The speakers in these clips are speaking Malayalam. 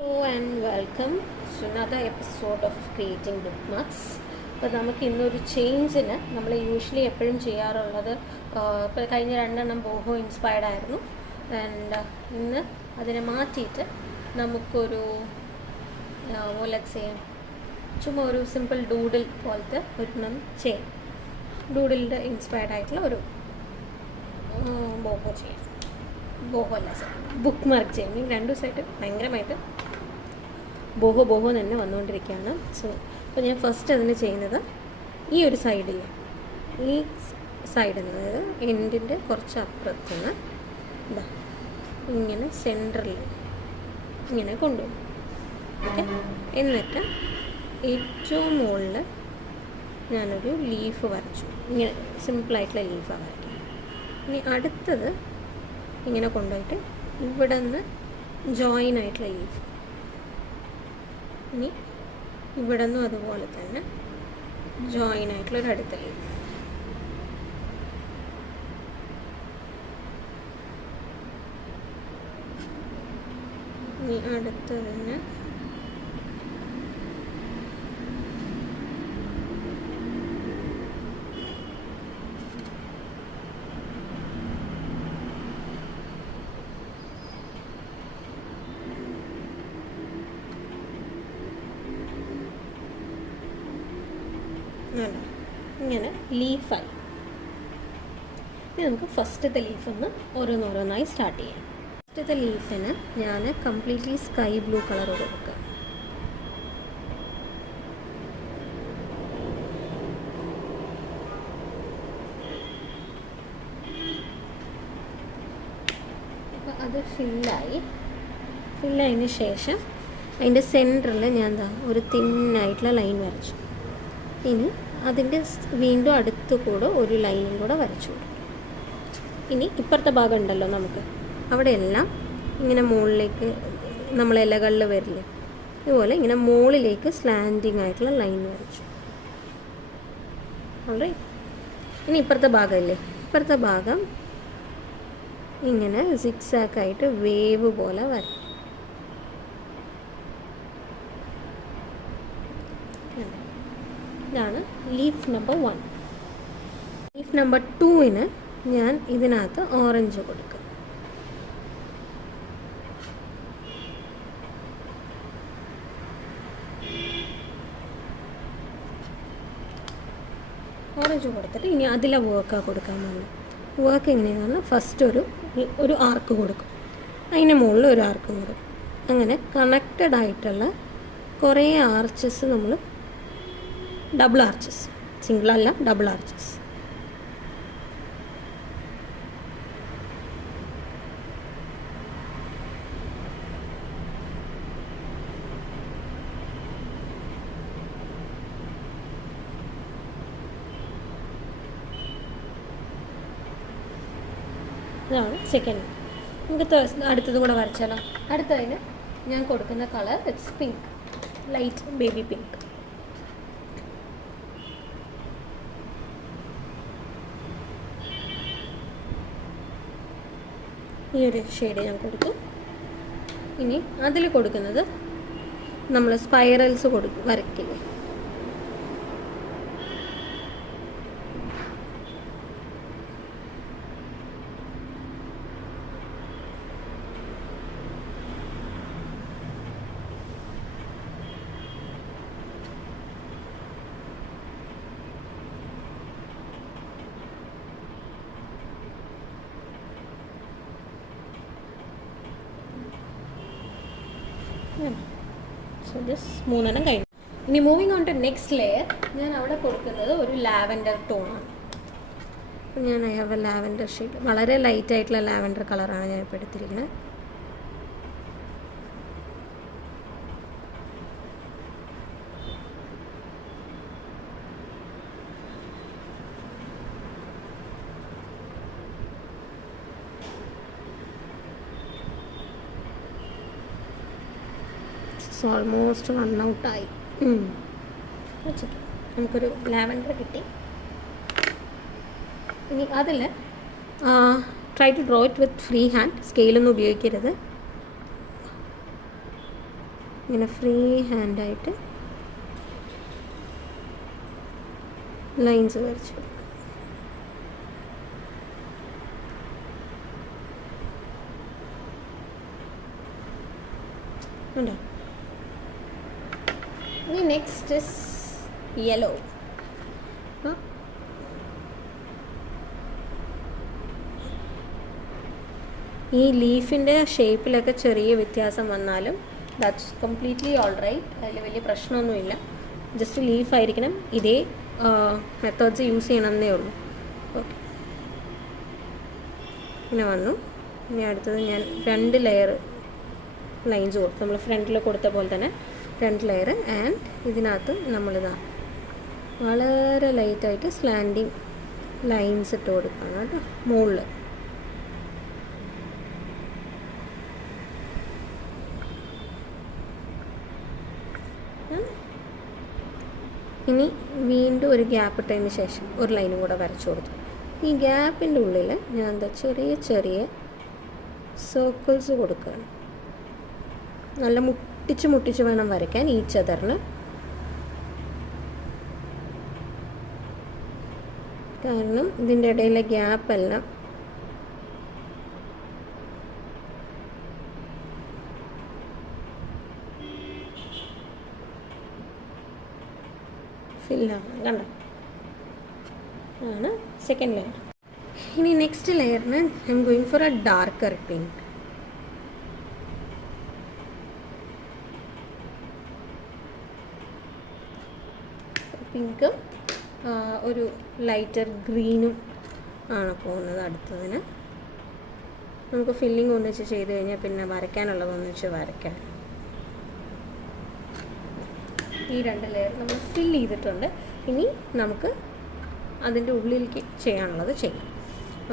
Hello and welcome to another episode of Creating Bookmarks. അപ്പോൾ നമുക്ക് ഇന്നൊരു ചേഞ്ചിന് നമ്മൾ യൂഷ്വലി എപ്പോഴും ചെയ്യാറുള്ളത് ഇപ്പോൾ കഴിഞ്ഞ രണ്ടെണ്ണം ബോഹോ ഇൻസ്പയർഡ് ആയിരുന്നു. ആൻഡ് ഇന്ന് അതിനെ മാറ്റിയിട്ട് നമുക്കൊരു ലെറ്റ്സ് സേ ചുമ്മാ ഒരു സിമ്പിൾ ഡൂഡിൽ പോലത്തെ ഒരെണ്ണം ചെയ്യാം. ഡൂഡിലിൻ്റെ ഇൻസ്പയർഡ് ആയിട്ടുള്ള ഒരു ബോഹോ ചെയ്യാം. ബോഹോ അല്ല സർ, ബുക്ക് മാർക്ക് ചെയ്യാം. ഈ രണ്ട് ദിവസമായിട്ട് ഭയങ്കരമായിട്ട് ബോഹോ തന്നെ വന്നുകൊണ്ടിരിക്കുകയാണ്. സോ അപ്പോൾ ഞാൻ ഫസ്റ്റ് അതിന് ചെയ്യുന്നത് ഈ ഒരു സൈഡിൽ, ഈ സൈഡിൽ നിന്ന്, അതായത് എൻഡിൻ്റെ കുറച്ച് അപ്പുറത്തുനിന്ന് ഇതാ ഇങ്ങനെ സെൻറ്ററിൽ ഇങ്ങനെ കൊണ്ടുപോകും. ഓക്കെ, എന്നിട്ട് ഏറ്റവും മുകളിൽ ഞാനൊരു ലീഫ് വരച്ചു. ഇങ്ങനെ സിമ്പിളായിട്ടുള്ള ലീഫാണ് വരയ്ക്കുന്നത്. ഇനി അടുത്തത് ഇങ്ങനെ കൊണ്ടുപോയിട്ട് ഇവിടെ നിന്ന് ജോയിൻ ആയിട്ടുള്ള ലീഫ്, ഇനി ഇവിടെ നിന്നും അതുപോലെ തന്നെ ജോയിൻ ആയിട്ടുള്ളൊരു അടുത്ത ലീഫ്. ഇനി അടുത്തതിന് ഇങ്ങനെ ലീഫായി. ഇനി നമുക്ക് ഫസ്റ്റത്തെ ലീഫൊന്ന് ഓരോന്നോരോന്നായി സ്റ്റാർട്ട് ചെയ്യാം. ഫസ്റ്റത്തെ ലീഫിന് ഞാൻ കംപ്ലീറ്റ്ലി സ്കൈ ബ്ലൂ കളർ കൊടുക്കുക. അപ്പോൾ അത് ഫില്ലായതിന് ശേഷം അതിൻ്റെ സെൻറ്ററിൽ ഞാൻ ഒരു തിന്നായിട്ടുള്ള ലൈൻ വരച്ചു. ഇനി അതിൻ്റെ വീണ്ടും അടുത്ത് കൂടെ ഒരു ലൈനും കൂടെ വരച്ചു കൊടുക്കും. ഇനി ഇപ്പുറത്തെ ഭാഗം ഉണ്ടല്ലോ, നമുക്ക് അവിടെയെല്ലാം ഇങ്ങനെ മുകളിലേക്ക് നമ്മൾ ഇലകളിൽ വരില്ലേ, ഇതുപോലെ ഇങ്ങനെ മുകളിലേക്ക് സ്ലാൻഡിങ് ആയിട്ടുള്ള ലൈൻ വരച്ചു. ഓൾറൈറ്റ്, ഇനി ഇപ്പുറത്തെ ഭാഗമില്ലേ, ഇപ്പുറത്തെ ഭാഗം ഇങ്ങനെ സിക്സാക്കായിട്ട് വേവ് പോലെ വരക്കും. ഇതാണ് ലീഫ് നമ്പർ 1. ലീഫ് നമ്പർ 2ന് ഞാൻ ഇതിനകത്ത് ഓറഞ്ച് കൊടുക്കും. ഓറഞ്ച് കൊടുത്തിട്ട് ഇനി അതിലെ വർക്കാണ് കൊടുക്കാൻ പോകുന്നത്. വർക്ക് എങ്ങനെയാണെന്ന് ഫസ്റ്റ് ഒരു ആർക്ക് കൊടുക്കും, അതിന് മുകളിൽ ഒരു ആർക്ക് കൊടുക്കും. അങ്ങനെ കണക്റ്റഡ് ആയിട്ടുള്ള കുറേ ആർച്ചസ്, നമ്മൾ ഡബിൾ ആർച്ചസ്, സിംഗിൾ അല്ല, ഡബിൾ ആർച്ചസ്. ഇതാണ് സെക്കൻഡ്. നമുക്ക് അടുത്തത് കൂടെ വരച്ചാലോ. അടുത്തതിന് ഞാൻ കൊടുക്കുന്ന colour it's pink, light baby pink. ഈ ഒരു ഷെയ്ഡ് ഞാൻ കൊടുത്തു. ഇനി അതിൽ കൊടുക്കുന്നത് നമ്മൾ സ്പൈറൽസ് വരയ്ക്കില്ലേ, സോ ദിസ് 3 കഴിഞ്ഞു. ഇനി moving on to next layer, ഞാൻ അവിടെ കൊടുക്കുന്നത് ഒരു ലാവൻഡർ ടോണാണ്. ഞാൻ I have a lavender shade, വളരെ ലൈറ്റ് ആയിട്ടുള്ള ലാവൻഡർ കളറാണ് ഞാൻ ഇപ്പോൾ എടുത്തിരിക്കുന്നത്. ഓൾമോസ്റ്റ് റൺ ഔട്ടായി. നമുക്കൊരു ലാവൻഡർ കിട്ടി. ഇനി അതിൽ try to draw it with free hand, സ്കെയിലൊന്നും ഉപയോഗിക്കരുത്. ഇങ്ങനെ ഫ്രീ ഹാൻഡായിട്ട് ലൈൻസ് വരച്ചു കൊടുക്കുക. ഉണ്ടോ? ഇനി നെക്സ്റ്റ് ഇസ് യെല്ലോ. ഈ ലീഫിൻ്റെ ഷേപ്പിലൊക്കെ ചെറിയ വ്യത്യാസം വന്നാലും ദാറ്റ്സ് കംപ്ലീറ്റ്ലി ഓൾ റൈറ്റ്. അതിൽ വലിയ പ്രശ്നമൊന്നുമില്ല. ജസ്റ്റ് ലീഫായിരിക്കണം. ഇതേ മെത്തേഡ്സ് യൂസ് ചെയ്യണമെന്നേ ഉള്ളൂ. ഓക്കെ, ഇങ്ങനെ വന്നു. ഇനി അടുത്തത് ഞാൻ 2 ലെയർ ലൈൻസ് കൊടുത്തു. നമ്മൾ ഫ്രണ്ടിൽ കൊടുത്ത പോലെ തന്നെ 2 ലെയർ. ആൻഡ് ഇതിനകത്ത് നമ്മളിതാ വളരെ ലൈറ്റായിട്ട് സ്ലാൻഡിങ് ലൈൻസ് ഇട്ട് കൊടുക്കുകയാണ് കേട്ടോ മുകളിൽ. ഇനി വീണ്ടും ഒരു ഗ്യാപ്പ് ഇട്ടതിന് ശേഷം ഒരു ലൈനും കൂടെ വരച്ചു കൊടുത്തു. ഈ ഗ്യാപ്പിൻ്റെ ഉള്ളിൽ ഞാൻ എന്താ ചെറിയ ചെറിയ സർക്കിൾസ് കൊടുക്കുകയാണ്. നല്ല മുട്ടിച്ച് വേണം വരയ്ക്കാൻ ഈച്ച് അതറിന്. കാരണം ഇതിൻ്റെ ഇടയിലെ ഗ്യാപ്പെല്ലാം ഫില്ലാണ്. കണ്ടോ? ആണ് സെക്കൻഡ് ലെയർ. ഇനി നെക്സ്റ്റ് ലെയറിന് I'm going for a darker pink. പിങ്കും ഒരു ലൈറ്റർ ഗ്രീനും ആണ് പോകുന്നത് അടുത്തതിന്. നമുക്ക് ഫില്ലിങ് ഒന്നിച്ച് ചെയ്ത് കഴിഞ്ഞാൽ പിന്നെ വരയ്ക്കാനുള്ളത് ഒന്നിച്ച് വരയ്ക്കാം. ഈ 2 ലെയർ നമ്മൾ ഫില്ല് ചെയ്തിട്ടുണ്ട്. ഇനി നമുക്ക് അതിൻ്റെ ഉള്ളിലേക്ക് ചെയ്യാനുള്ളത് ചെയ്യാം.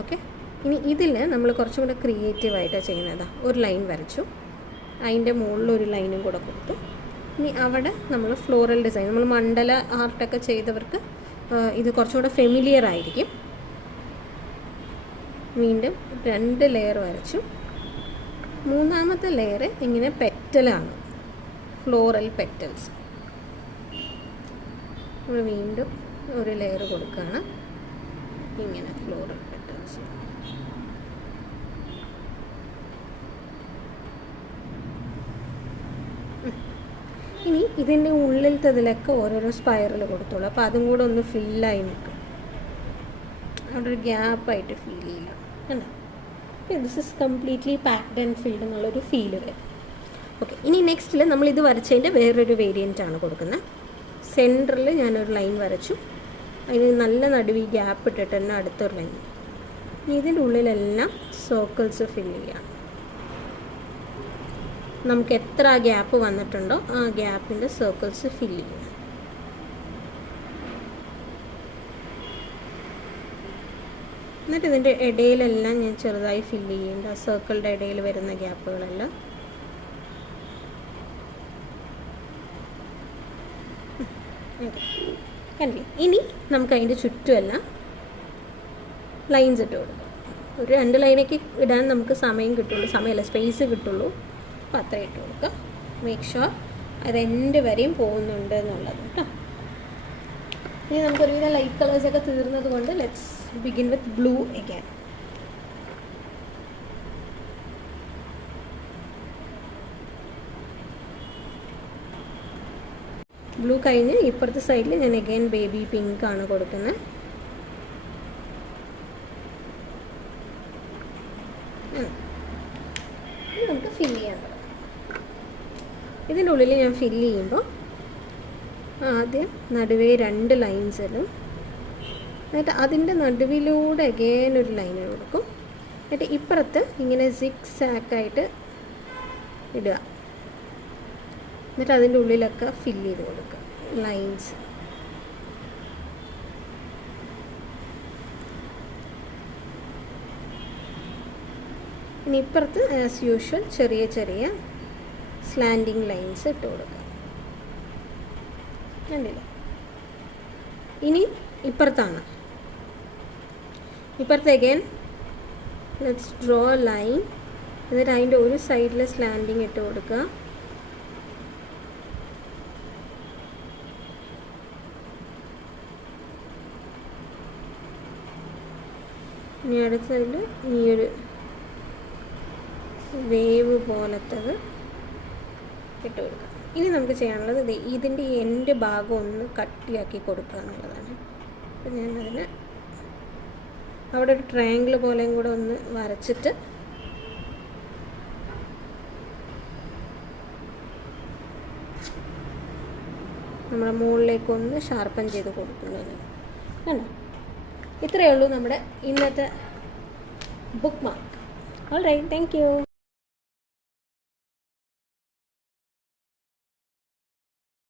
ഓക്കെ, ഇനി ഇതിൽ നമ്മൾ കുറച്ചും കൂടെ ക്രിയേറ്റീവായിട്ടാണ് ചെയ്യുന്നത്. ഒരു ലൈൻ വരച്ചു, അതിൻ്റെ മുകളിൽ ഒരു ലൈനും കൂടെ കൊടുത്തു. ഇനി അവിടെ നമ്മൾ ഫ്ലോറൽ ഡിസൈൻ, നമ്മൾ മണ്ഡല ആർട്ടൊക്കെ ചെയ്തവർക്ക് ഇത് കുറച്ചുകൂടെ ഫെമിലിയർ ആയിരിക്കും. വീണ്ടും 2 ലെയർ വരച്ചു. മൂന്നാമത്തെ ലെയർ ഇങ്ങനെ പെറ്റലാണ്, ഫ്ലോറൽ പെറ്റൽസ്. നമ്മൾ വീണ്ടും ഒരു ലെയർ കൊടുക്കുകയാണ്, ഇങ്ങനെ ഫ്ലോറൽ പെറ്റൽസ്. ഇനി ഇതിൻ്റെ ഉള്ളിലത്തതിലൊക്കെ ഓരോരോ സ്പൈറൽ കൊടുത്തോളൂ. അപ്പോൾ അതും കൂടെ ഒന്ന് ഫില്ലായി നിൽക്കും. അവിടെ ഒരു ഗ്യാപ്പായിട്ട് ഫീൽ ചെയ്യില്ല. കണ്ടോ? This is completely packed and filled എന്നുള്ളൊരു ഫീല് വരും. ഓക്കെ, ഇനി നെക്സ്റ്റിൽ നമ്മളിത് വരച്ചതിൻ്റെ വേറൊരു വേരിയൻ്റാണ് കൊടുക്കുന്നത്. സെൻറ്ററിൽ ഞാനൊരു ലൈൻ വരച്ചു, അതിന് നല്ല നടുവ് ഈ ഗ്യാപ്പ് ഇട്ടിട്ട് തന്നെ അടുത്തൊരു ലൈൻ. ഇനി ഇതിൻ്റെ ഉള്ളിലെല്ലാം സർക്കിൾസ് ഫില്ല് ചെയ്യാം. നമുക്ക് എത്ര ഗ്യാപ്പ് വന്നിട്ടുണ്ടോ ആ ഗ്യാപ്പിൻ്റെ സർക്കിൾസ് ഫില്ല് ചെയ്യാം. എന്നിട്ട് ഇതിൻ്റെ ഇടയിലെല്ലാം ഞാൻ ചെറുതായി ഫില്ല് ചെയ്യുന്നുണ്ട്, ആ സർക്കിളിൻ്റെ ഇടയിൽ വരുന്ന ഗ്യാപ്പുകളെല്ലാം. കണ്ടില്ലേ? ഇനി നമുക്ക് അതിൻ്റെ ചുറ്റുമെല്ലാം ലൈൻസ് ഇട്ട് കൊടുക്കാം. ഒരു 2 ലൈനൊക്കെ ഇടാൻ നമുക്ക് സമയം കിട്ടുള്ളൂ, സമയമല്ല സ്പേസ് കിട്ടുള്ളൂ. അപ്പോൾ അത്ര ഇട്ട് കൊടുക്കുക. മേക്ക് ഷുവർ അത് എൻഡ് വരെയും പോകുന്നുണ്ട് എന്നുള്ളത് കേട്ടോ. ഇനി നമുക്കൊരുവിധം ലൈറ്റ് കളേഴ്സൊക്കെ തീർന്നത് കൊണ്ട് let's begin with blue again. Blue കഴിഞ്ഞ് ഇപ്പുറത്തെ സൈഡിൽ ഞാൻ അഗൈൻ ബേബി പിങ്ക് ആണ് കൊടുക്കുന്നത്. നമുക്ക് ഫില്ല് ചെയ്യാൻ തുടങ്ങാം. ഇതിൻ്റെ ഉള്ളിൽ ഞാൻ ഫില്ല് ചെയ്യുമ്പോൾ ആദ്യം നടുവേ 2 ലൈൻസിലും, എന്നിട്ട് അതിൻ്റെ നടുവിലൂടെ അഗൈൻ ഒരു ലൈൻ കൊടുക്കും. എന്നിട്ട് ഇപ്പുറത്ത് ഇങ്ങനെ സിക്സ് സാക്കായിട്ട് ഇടുക. എന്നിട്ട് അതിൻ്റെ ഉള്ളിലൊക്കെ ഫില്ല് ചെയ്ത് കൊടുക്കുക ലൈൻസ്. ഇനി ഇപ്പുറത്ത് ആസ് യൂഷ്വൽ ചെറിയ ചെറിയ സ്ലാൻഡിങ് ലൈൻസ് ഇട്ട് കൊടുക്കുക. കണ്ടില്ലേ? ഇനി ഇപ്പുറത്താണ്. ഇപ്പുറത്ത് അഗൈൻ ലെറ്റ്സ് ഡ്രോ ലൈൻ. എന്നിട്ട് അതിൻ്റെ ഒരു സൈഡിൽ സ്ലാൻഡിങ് ഇട്ട് കൊടുക്കുക. ഇനി അടുത്തതിൽ ഈ ഒരു വേവ് പോലത്തത് ഇട്ട് കൊടുക്കാം. ഇനി നമുക്ക് ചെയ്യാനുള്ളത് ഇതിൻ്റെ എൻഡ് ഭാഗം ഒന്ന് കട്ടിയാക്കി കൊടുക്കുക എന്നുള്ളതാണ്. അപ്പം ഞാനതിന് അവിടെ ഒരു ട്രയാങ്കിൾ പോലെയും കൂടെ ഒന്ന് വരച്ചിട്ട് നമ്മുടെ മുകളിലേക്കൊന്ന് ഷാർപ്പൻ ചെയ്ത് കൊടുക്കുന്നത് കണ്ടോ. ഇത്രയേ ഉള്ളൂ നമ്മുടെ ഇന്നത്തെ bookmark. All right, thank U.